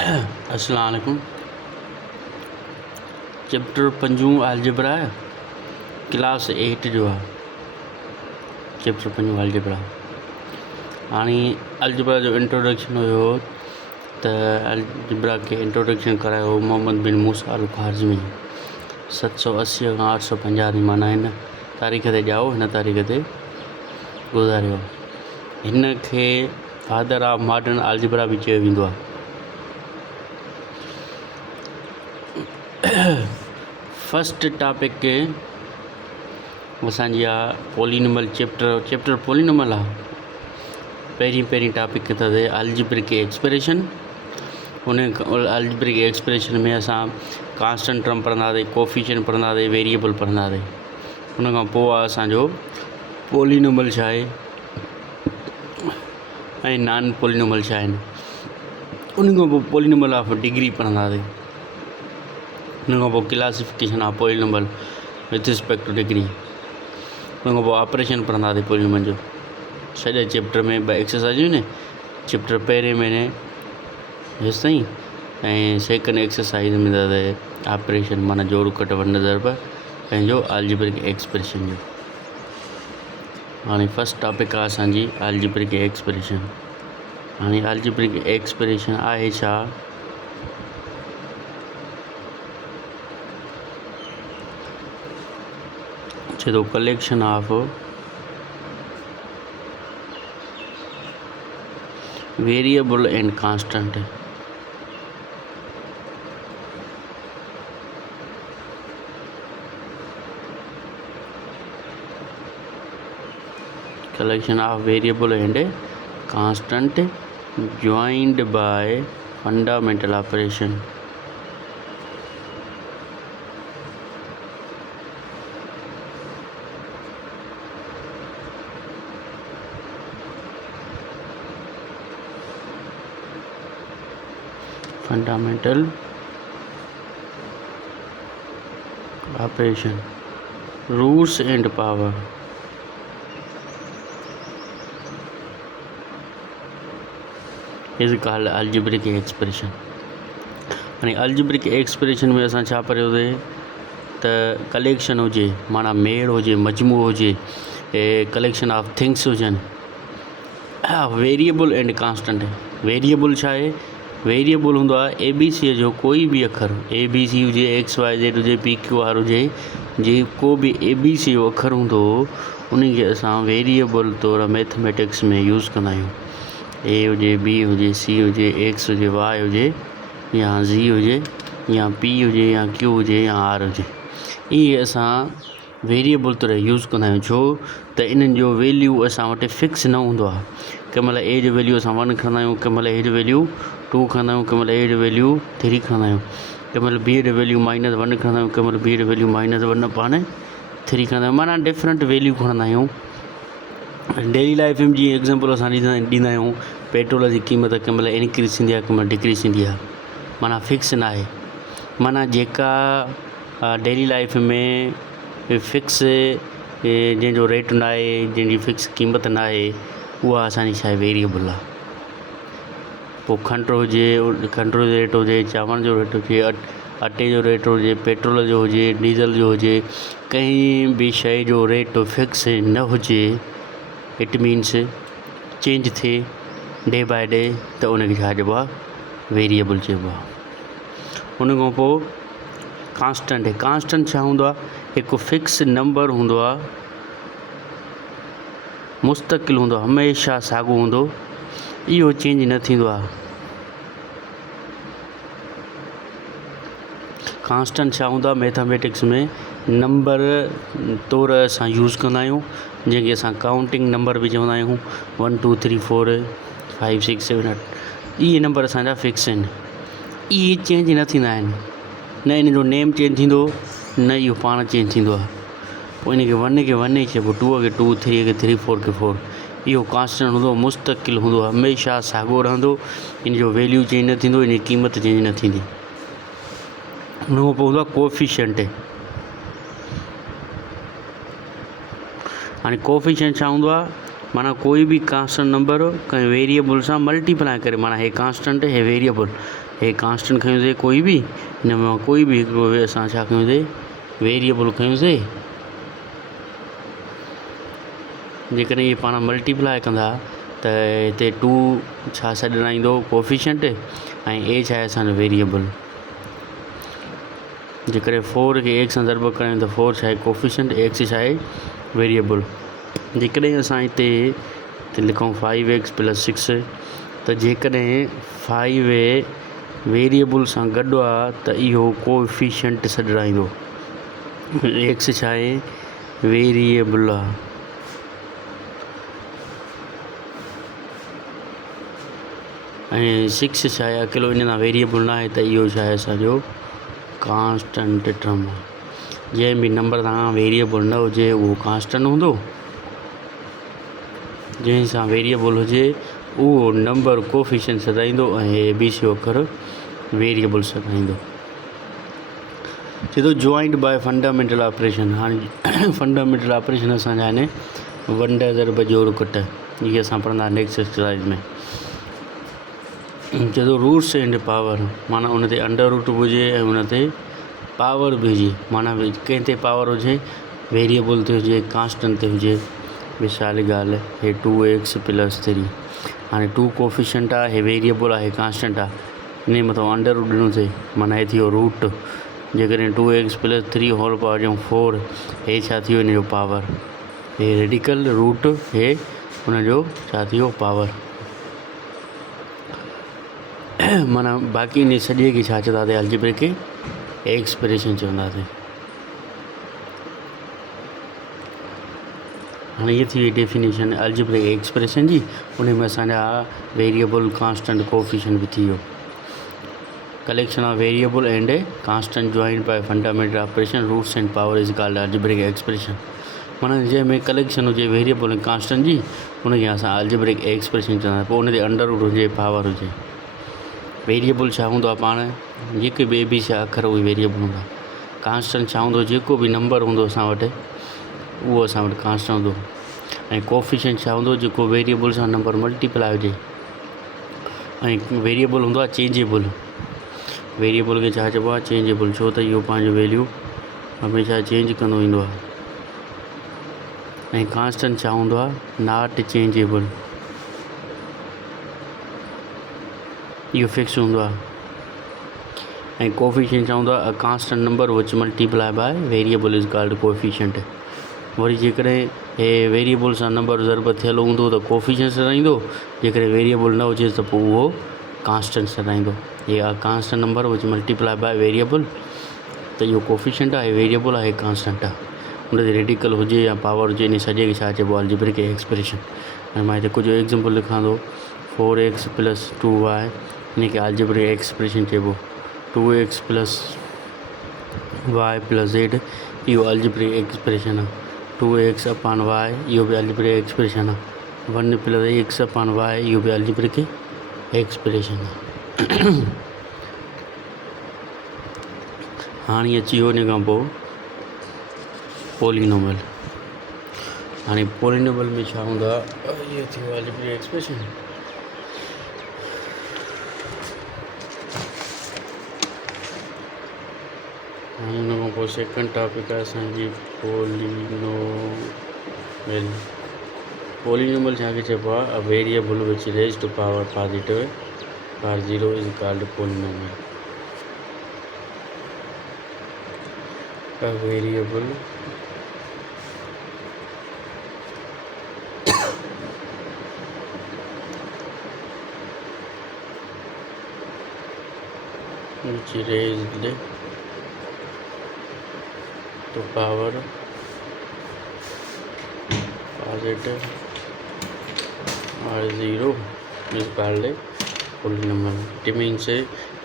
अस्सलाम वालेकुम। चैप्टर 5 अलजेब्रा है, क्लास 8 जो है चैप्टर 5 अलजेब्रा। हाणे अलजेब्रा जो इंट्रोडक्शन हुयो त अलजेब्रा के इंट्रोडक्शन करायो मोहम्मद बिन मूसा अल ख़वारिज़मी 780 खां 850 जी माना हिन तारीख़ ते ॼाओ, हिन तारीख़ ते गुज़ारियो। हिन खे फादर ऑफ मॉडर्न अलजेब्रा बि चयो वेंदो आहे। फर्स्ट टॉपिक असांजी आहे पॉलिनोमियल चैप्टर पॉलिनोमियल आहे। पहिरीं टॉपिक अथव अलजेब्रिक एक्सप्रेशन। उन अलजेब्रिक एक्सप्रेशन में असां कांस्टेंट टर्म पढ़ंदासीं, कोफिशिएंट पढ़ंदासीं, वेरिएबल पढ़ंदासीं। उन खां पोइ आहे असांजो पॉलिनोमियल छा आहे ऐं नॉन पॉलिनोमियल छा आहिनि। उन खां पोइ पॉलिनोमियल ऑफ डिग्री पढ़ंदासीं। उन खां पोइ classification of polynomial with respect to degree. उन खां पोइ ऑपरेशन पढ़ंदासीं पॉलिनोमियल जो। सॼे चैप्टर में 2 एक्सरसाइज़ूं आहिनि। चैप्टर पहिरें महीने हेसि ताईं ऐं सेकेंड एक्सरसाइज में त ऑपरेशन माना जोड़ कट वंड ज़रब पंहिंजो अलजेब्रिक एक्सप्रेशन जो। हाणे फर्स्ट टॉपिक आहे असांजी अलजेब्रिक एक्सप्रेशन। हाणे अलजेब्रिक एक्सप्रेशन आहे छा? चए थो collection of variable and constant. collection of variable and constant joined by fundamental operation। fundamental operation roots and power। Is called algebraic expression. हाणे अलजेब्रिक एक्सप्रेशन में असां छा पढ़ियोसीं त कलेक्शन हुजे माना मेड़ हुजे, मजमू हुजे, कलेक्शन ऑफ थिंग्स हुजनि, वेरिएबल एंड कांस्टेंट। वेरिएबल छा आहे? वेरिएबल हूंदो आहे ABC जो कोई बि अखर, ABC हुजे, XYZ हुजे, PQR हुजे, जेको बि ABC जो अखर हूंदो उन खे असां वेरिएबल तौरु मैथमेटिक्स में यूज़ कंदा आहियूं। A हुजे, B हुजे, C हुजे, X हुजे, Y हुजे या Z हुजे या P हुजे या Q हुजे या R हुजे, इहे असां वेरिएबल तौरु यूज़ कंदा आहियूं। छो त इन्हनि जो वैल्यू असां वटि फिक्स न हूंदो आहे। कंहिं महिल A जो वैल्यू असां 1 खणंदा आहियूं, कंहिं महिल A जो वैल्यू 2 खणंदा आहियूं, कंहिं महिल A जो वैल्यू 3 खणंदा आहियूं, कंहिं महिल B जो वैल्यू -1 खणंदा आहियूं, कंहिं महिल B जो वैल्यू -1 पाण 3 खणंदा आहियूं, माना डिफरेंट वैल्यू खणंदा आहियूं। डेली लाइफ में जीअं एग्ज़ाम्पल असां ॾींदा आहियूं, पेट्रोल जी क़ीमत कंहिं महिल इनक्रीज़ थींदी आहे, कंहिं महिल डिक्रीज़ थींदी आहे, माना फिक्स न आहे। माना जेका डेली लाइफ में फिक्स जंहिंजो रेट न आहे, जंहिंजी फिक्स क़ीमत न आहे, उहा असांजी छा आहे? वेरिएबल आहे। पोइ खंडु हुजे, खंड जो रेट हुजे, चांवर जो रेट हुजे, अटे जो रेट हुजे, पेट्रोल जो हुजे, डीज़ल जो हुजे, कंहिं बि शइ जो रेट फिक्स न हुजे, इट मीन्स चेंज थिए डे बाय डे, त उनखे छा चइबो आहे? वेरिएबल चइबो आहे। उन खां पोइ कांस्टेंट। कांस्टेंट छा हूंदो आहे? हिकु फिक्स नंबर हूंदो आहे, मुस्तक़िल हूंदो आहे, हमेशह साॻियो हूंदो, इहो चेंज न थींदो आहे। कांस्टेंट छा हूंदो आहे? मैथमेटिक्स में नंबर तौरु असां यूज़ कंदा आहियूं, जंहिंखे असां काउंटिंग नंबर बि चवंदा आहियूं। 1 2 3 4 5 6 7 8 इहे नंबर असांजा फिक्स आहिनि, इहे चेंज न थींदा आहिनि। न इन जो नेम चेंज थींदो, न इहो पाण चेंज थींदो आहे। पोइ इनखे 1 खे 1 ई चइबो, 2 खे 2, 3 खे 3, 4 खे 4। इहो कांस्टेंट हूंदो, मुस्तक़िल हूंदो, हमेशह साॻियो रहंदो, इन जो वैल्यू चेंज न थींदो, इन जी क़ीमत चेंज न थींदी। उन खां पोइ हूंदो आहे कोफिशिएंट। हाणे कोफिशिएंट छा हूंदो आहे? माना कोई भी कांस्टेंट नंबर कंहिं वेरिएबल सां मल्टीप्लाई करे, माना हे कांस्टेंट हे वेरिएबल हे कांस्टेंट खयोंसीं कोई भी, हिन मां कोई बि हिकिड़ो असां छा कयोसीं वेरिएबल खयोंसीं। जेकॾहिं इहे पाण मल्टीप्लाए कंदा त हिते 2 छा सॾणु ईंदो कोफिशेंट, ऐं ए छा आहे असांजो वेरिएबल। जेकॾहिं 4 खे 1 सां ज़रब कयूं त 4 छा आहे कोफिशेंट, x छा आहे वेरिएबल। जेकॾहिं असां हिते लिखूं 5x + 6, त जेकॾहिं 5 वेरिएबल सां गॾु आहे त इहो कोफिशेंट सॾणु ईंदो। x छा आहे वेरिएबल आहे, ऐं 6 छा आहे अकेलो इन सां वेरिएबल न आहे, त इहो छा आहे असांजो कांस्टेंट टर्म आहे। जंहिं बि नंबर सां वेरिएबल न हुजे उहो कांस्टेंट हूंदो, जंहिं सां वेरिएबल हुजे उहो नंबर कोफिशेंट सॾाईंदो, ऐं ABC अखर वेरिएबल सॾाईंदो। चए थो जॉइंट बाय फंडामेंटल ऑपरेशन। हाणे फंडामेंटल ऑपरेशन असांजा आहिनि वंड ज़रब जोड़ कट, इहे असां पढ़ंदा नेक्स्ट एक्सरसाइज में। चए थो रूट्स एंड पावर, माना उन ते अंडर रूट बि हुजे ऐं उन ते पावर बि हुजे, माना कंहिं ते पावर हुजे वेरिएबल ते हुजे कांस्टेंट ते हुजे। मिसाल ॻाल्हि हे 2x + 3, हाणे 2 कोफिशेंट आहे, हे वेरिएबल आहे, कांस्टेंट आहे, इन मथां अंडर रूट ॾिनो अथई, माना हे थी वियो रूट। जेकॾहिं 2x + 3 होल पावर ॾियूं 4, हे छा थी वियो हिन जो पावर, हे रेडिकल रूट, हे हुनजो छा थी वियो पावर। माना बाक़ी इन सॼे खे छा चवंदासीं अलजेब्रिक एक्सप्रेशन चवंदासीं। हाणे इहा थी वई डेफिनेशन अलजेब्रिक एक्सप्रेशन जी, उन में असांजा वेरिएबल कांस्टेंट कोफिशेंट बि थी वियो। Collection of variable and constant joint by fundamental operation roots and power is called algebraic expression. माना जंहिंमें कलेक्शन हुजे वेरिएबल ऐं कांस्टेंट जी, उनखे असां अलजेब्रिक एक्सप्रेशन चवंदासीं। पोइ उन ते अंडर रूट हुजे पावर हुजे। वेरिएबल छा हूंदो आहे, पाण जेके बि ABC अखर उहे वेरिएबल हूंदा। कांस्टेंट छा हूंदो, जेको बि नंबर हूंदो असां वटि उहो असां वटि कांस्टेंट हूंदो। ऐं कोफिशेंट छा हूंदो, जेको वेरिएबल सां नंबर मल्टीप्लाई हुजे। ऐं वेरिएबल हूंदो आहे चेंजेबल, वेरिएबल खे छा चइबो आहे चेंजेबल, छो त इहो पंहिंजो वैल्यू हमेशह चेंज कंदो ईंदो आहे। ऐं कांस्टेंट छा हूंदो आहे नॉट चेंजेबल, इहो फिक्स हूंदो आहे। ऐं कोफिशेंट छा हूंदो आहे a constant number which multiply by variable is called coefficient. वरी जेकॾहिं हे वेरिएबल सां नंबर ज़रब थियल हूंदो त कोफिशेंट सॾाईंदो, जेकॾहिं वेरिएबल न हुजे त पोइ उहो कांस्टेंट सॾाईंदो। हे constant number which multiply by variable, त इहो कोफिशेंट आहे, वेरिएबल आहे, कांस्टेंट आहे। उन ते रेडिकल हुजे या पावर हुजे, इन सॼे खे छा चइबो आहे अलजेब्रिक एक्सप्रेशन। ऐं मां हिते कुझु एग्ज़ाम्पल लिखां थो। 4x + 2y, इनखे अलजेब्रिक एक्सप्रेशन चइबो। 2x + y + z, इहो अलजेब्रिक एक्सप्रेशन आहे। 2x/y, इहो बि अलजेब्रिक एक्सप्रेशन आहे। 1 + x/y, इहो बि अलजेब्रिक एक्सप्रेशन आहे। हाणे अची वियो इन खां पोइ पॉलिनोमियल। हाणे पॉलिनोमियल में छा हूंदो आहे, इहो थी वियो अलजेब्रिक एक्सप्रेशन। हाणे हुन खां पोइ सेकेंड टॉपिक आहे असांजी पॉलिनोमियल। पॉलिनोमियल छाखे चइबो आहे, a variable which raised to power positive power 0 is called polynomial. A variable which raised to power positive or 0 is called a polynomial। It means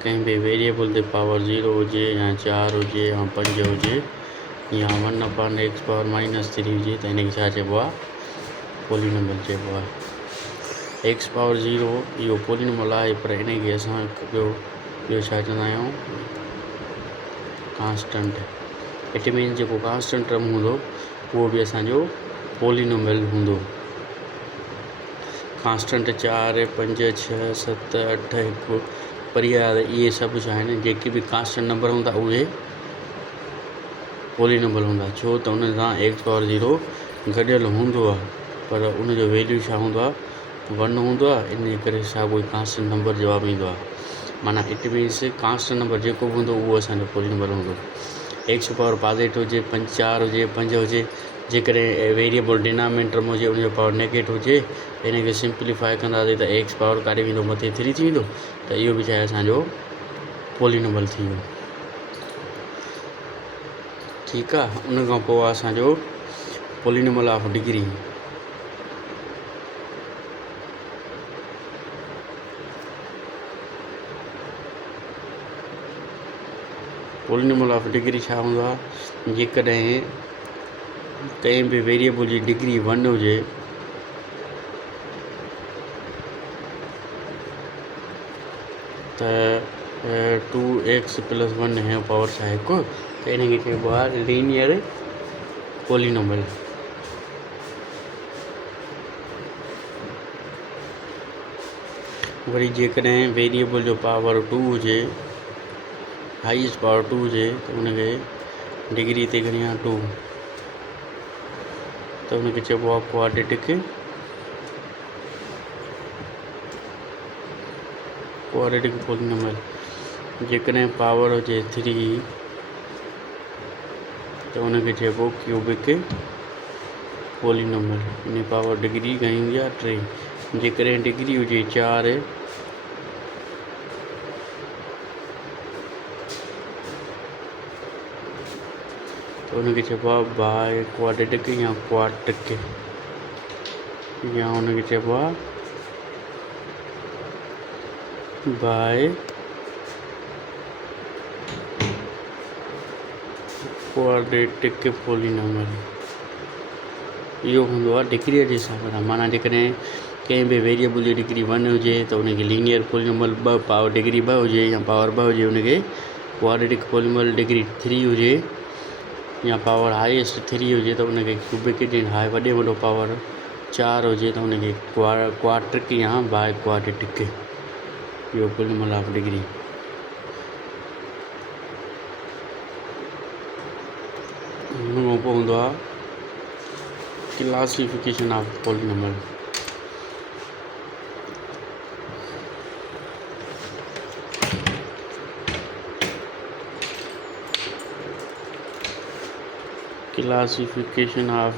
कहीं भी वेरिएबल ते पावर 0 हुजे या 4 हुजे या 5 हुजे या 1/(x⁻³ हुजे त हिनखे छा चइबो आहे पॉलिनोमियल चइबो आहे। x⁻0 इहो पॉलिनोमियल आहे, पर हिनखे असां ॿियो छा चवंदा आहियूं कांस्टेंट। इट मीन्स जेको कांस्टेंट टर्म हूंदो उहो बि असांजो पॉलिनोमियल हूंदो। कांस्टेंट 4, 5, 6, 7, 8, 1 परियाद इहे सभु छा आहिनि, जेके बि कांस्टेंट नंबर हूंदा उहे पॉलीनॉमियल हूंदा, छो त उन सां एक्स पावर 0 गॾियल हूंदो आहे, पर उनजो वैल्यू छा हूंदो आहे 1 हूंदो आहे। इन करे छा कोई कांस्टेंट नंबर जवाबु ईंदो आहे। माना इट मीन्स कांस्टेंट नंबर जेको बि हूंदो उहो असांजो पॉलीनॉमियल हूंदो। एक्स पावर पॉजिटिव हुजे, 4 हुजे, 5 हुजे, जेकॾहिं वेरिएबल डिनोमिनेटर में हुजे उनजो पावर नेगेटिव हुजे, इनखे सिंप्लीफाई कंदासीं त एक्स पावर काॾे वेंदो, मथे 3 थी वेंदो, त इहो बि छा आहे असांजो पॉलीनॉमियल थी वियो। ठीकु आहे। उन खां पोइ आहे असांजो polynomial of degree. Polynomial of degree छा हूंदो आहे, जेकॾहिं कंहिं बि वेरिएबल जी डिग्री 1 हुजे त 2x + 1 जो पावर छा आहे हिकु, त इनखे चइबो आहे लीनियर पॉलीनॉमियल। वरी जेकॾहिं वेरिएबल जो पावर 2 हुजे, हाईएस्ट पावर 2 हुजे, त उनखे डिग्री हिते घणी आहे 2, त उनखे चइबो आहे क्वाड्रेटिक पॉलीनॉमियल। जेकॾहिं पावर हुजे 3 त उनखे चइबो क्यूबिक पॉलीनॉमियल। इन पावर डिग्री घणी हूंदी आहे 3। जेकॾहिं डिग्री हुजे 4 त उनखे चइबो आहे बाय क्वाड्रेटिक या क्वार्टिक, या उनखे चइबो आहे बाय क्वाड्रेटिक पॉलीनॉमियल। इहो हूंदो आहे डिग्रीअ जे हिसाब सां। माना जेकॾहिं कंहिं बि वेरिएबल जी डिग्री 1 हुजे त उनखे लीनियर पॉलीनॉमियल, पावर डिग्री 2 हुजे या पावर 2 हुजे उनखे क्वाड्रेटिक पॉलीनॉमियल। डिग्री 3 हुजे या पावर हाईएस्ट 3 हुजे त उनखे क्यूबिक, जंहिं वॾो पावर 4 हुजे त उनखे क्वार्टिक या बाय क्वाड्रेटिक। इहो पॉलीनॉमियल ऑफ डिग्री। हुन खां पोइ हूंदो आहे classification of polynomial. Classification of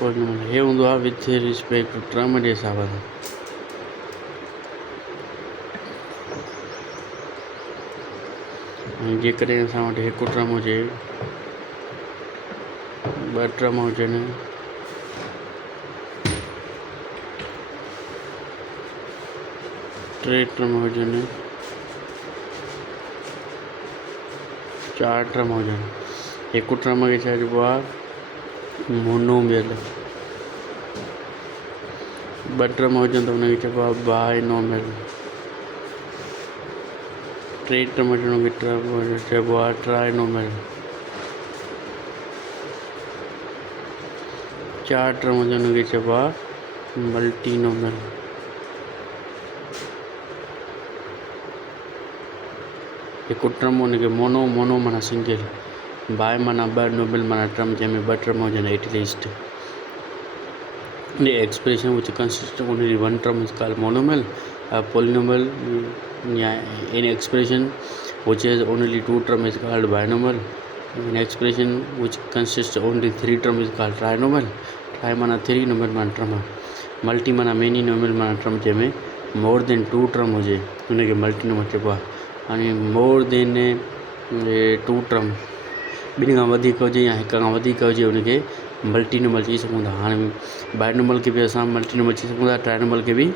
polynomial हे हूंदो आहे विथ रिस्पेक्ट टू टर्म जे हिसाब सां। जेकॾहिं असां वटि हिकु टर्म हुजे, 2 टर्म हुजनि, 3 टर्म हुजनि, 4 टर्म हुजनि, हिकु टर्म खे छा चइबो आहे मोनोमियल। 2 टर्म हुजनि त उनखे चइबो आहे बायनोमियल। 3 टर्म हुजण खे चइबो आहे ट्राइनोमियल। 4 टर्म हुजण खे चइबो आहे मल्टीनोमियल। हिकु टर्म उनखे मोनो माना सिंगल, बाय माना 2, नोमियल माना टर्म जंहिंमें 2 टर्म हुजनि at least. The expression which consists of only 1 term is called monomial. A polynomial in expression which has only 2 terms is called binomial. In expression which consists of only 3 terms is called trinomial. Tri माना 3, नोमियल माना term, multi माना मेनी, नोमियल माना टर्म जंहिंमें more than 2 टर्म हुजे उनखे मल्टीनोमियल चइबो आहे। हाणे मोर देन 2 टर्म, 2 खां वधीक हुजे या 1 खां वधीक हुजे उनखे मल्टीनोमियल चई सघूं था। हाणे बायनोमियल खे बि असां मल्टीनोमियल चई सघूं था, ट्राइनोमियल खे बि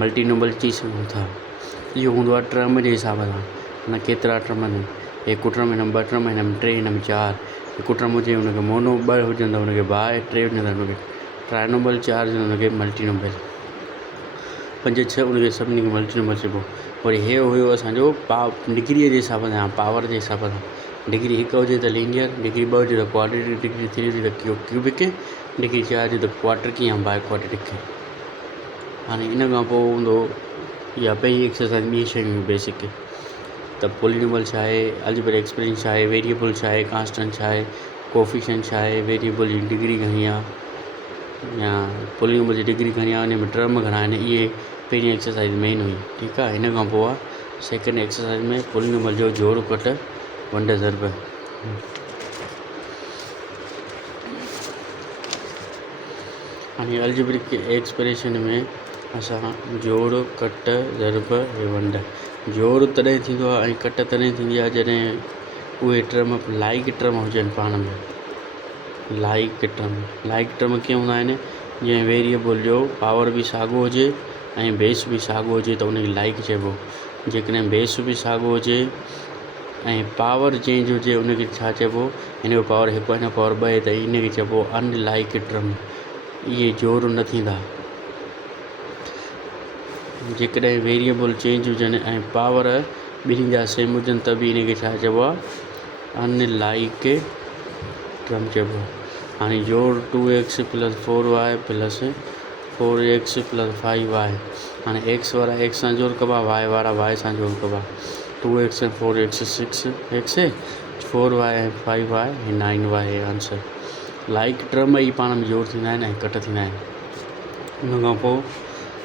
मल्टीनोमियल चई सघूं था। इहो हूंदो आहे टर्म जे हिसाब सां। माना केतिरा टर्म आहिनि, हिकु टर्म, हिन में 2 टर्म, हिन में 3, हिन में 4। हिकु टर्म हुजे हुनखे मोनो, 2 हुजनि त हुनखे बाय, 3 हुजनि त हुनखे ट्राइनोमियल, 4 हुजनि हुनखे मल्टीनोमियल, 5, 6 उनखे सभिनी खे मल्टीनोमियल चइबो। वरी हे हुयो असांजो डिग्रीअ जे हिसाब सां, पावर जे हिसाब सां। डिग्री 1 हुजे त लीनियर, डिग्री 2 हुजे त क्वाड्रेटिक, डिग्री 3 हुजे त क्यूबिक, डिग्री 4 हुजे त क्वार्टिक या बाय क्वाड्रेटिक। हाणे इन खां पोइ हूंदो या पहिरीं एक्सरसाइज ॿी शयूं बेसिक। त पॉलिनोमियल छा आहे, अलजेब्रिक एक्सप्रेशन छा आहे, वेरिएबल छा आहे, कांस्टेंट छा आहे, कोफिशिएंट छा आहे, वेरिएबल जी डिग्री घणी आहे या पॉलिनोमियल जी डिग्री घणी आहे, उन में टर्म घणा आहिनि, इहे पहिरीं एक्सरसाइज मेन हुई। ठीकु आहे। हिन खां पोइ आहे सेकेंड एक्सरसाइज में पॉलिनोमियल जो जोड़ कट वंड ज़रब। हाणे अलजेब्रिक एक्सप्रेशन में असां जोड़ कट ज़रब ऐं वंड, जोड़ तॾहिं थींदो आहे ऐं कट तॾहिं थींदी आहे जॾहिं उहे टर्म लाइक टर्म हुजनि पाण में। लाइक टर्म कीअं हूंदा आहिनि, जीअं वेरिएबल जो पावर बि साॻियो हुजे ऐं बेस बि साॻियो हुजे त उनखे लाइक चइबो। जेकॾहिं बेस बि साॻियो हुजे ऐं पावर चेंज हुजे उनखे छा चइबो, हिन जो पावर 1 हिन जो पावर 2 त इनखे चइबो अनलाइक टर्म। इहे जोड़ न थींदा। जेकॾहिं वेरिएबल चेंज हुजनि ऐं पावर ॿिन्हिनि जा सेम हुजनि त बि इनखे छा चइबो आहे, अनलाइक टर्म चइबो। हाणे जोड़ 2x + 4y + 4x + 5y। हाणे x वारा x सां जोड़ कबा, y वारा y सां जोड़ कबा। 2x ऐं 4x 6x, 4y ऐं 5y 9y है आंसर। लाइक टर्म ई पाण में जोड़ थींदा आहिनि ऐं कट थींदा आहिनि। उन खां पोइ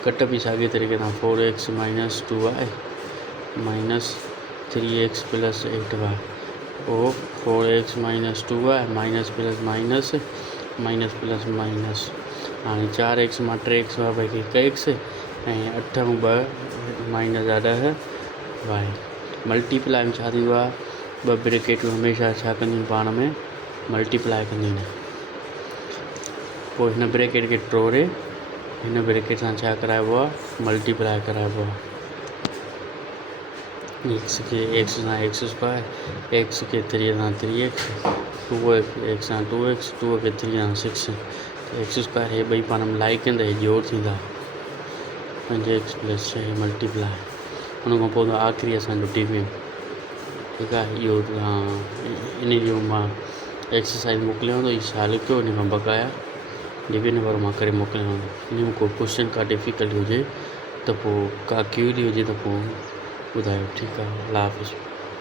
कट बि साॻिए तरीक़े सां 4x - 2y - 3x + 8y, पोइ 4x - 2y minus plus minus minus plus minus. हाणे 4x मां 3x वारा भाई 1x ऐं 8 ऐं 2 - 10y। मल्टीप्लाई में छा थींदो आहे, ॿ ब्रेकेटूं हमेशह छा कंदियूं पाण में मल्टीप्लाई कंदियूं आहिनि। पोइ हिन ब्रेकेट खे टोड़े हिन ब्रेकेट सां छा कराइबो आहे, मल्टीप्लाई कराइबो आहे। x खे x सां x², x खे 3 सां 3x, 2x सां 2x, 2 खे 3 सां 6, x² हे ॿई पाण में लाइक आहिनि त हे जोड़ थींदा। 5x + 6 मल्टीप्लाई। हुन खां पोइ आख़िरी असांजो डिवीजन। ठीकु आहे। इहो इन जो मां एक्सरसाइज मोकिलियांव थो, इहा छा लिखियो इन खां बक़ाया डिवीजन वारो मां करे मोकिलियांव थो। इन में को क्वेश्चन का डिफ़िकल्टी हुजे त पोइ, का क्यूरी हुजे त पोइ ॿुधायो। ठीकु आहे। अल्लाह हाफ़िज़।